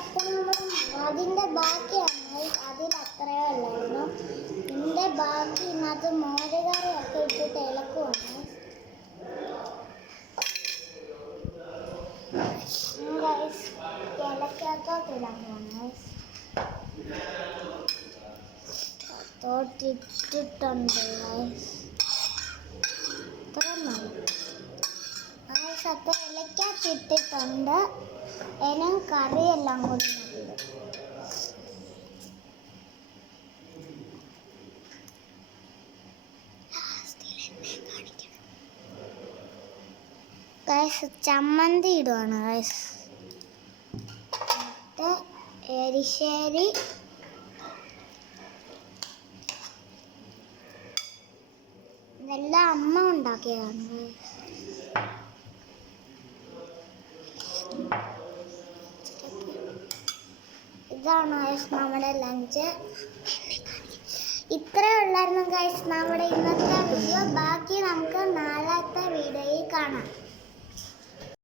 അപ്പം നമ്മൾ അതിൻ്റെ ബാക്കിയാണ്, അതിൽ അത്രയേ ഉള്ളായിരുന്നു. ഇതിൻ്റെ ബാക്കി ഇന്നത്തെ മോരുകറിയൊക്കെ ഇട്ടിട്ട് ഇളക്കുവാണ്. ഇലക്കകത്തോട്ടിടാണ് തോട്ടിട്ടിട്ടുണ്ട്. ഇത്ര മതി. അപ്പം ഇലക്കകത്തിട്ടിട്ടുണ്ട്. ഇനം കറിയെല്ലാം കൂടി നല്ലത്. ചമ്മന്തി ഇടുവാണ്. എരിശ്ശേരി, ഇതെല്ലാം അമ്മ ഉണ്ടാക്കിയതാണ്. ഇതാണ് നമ്മുടെ ലഞ്ച്. ഇത്രയേ ഉള്ളായിരുന്നു ഗൈസ് നമ്മുടെ ഇന്നത്തെ വീഡിയോ. ബാക്കി നമുക്ക് നാളത്തെ വീഡിയോയിൽ കാണാം.